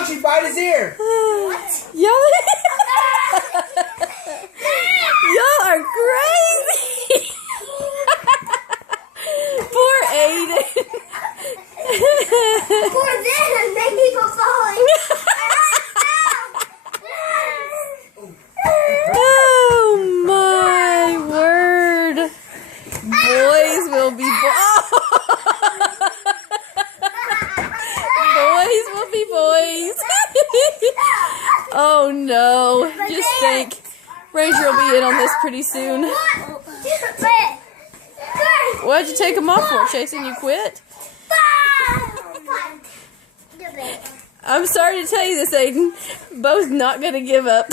dog, she bite his ear. What? Y'all are crazy. Poor Aiden. Poor them, they keep on falling. Oh my word. Boys will be boys will be boys. Oh no. Just think. Ranger will be in on this pretty soon. Why'd you take him off for, Chasen? You quit? I'm sorry to tell you this, Aiden. Bo's not going to give up.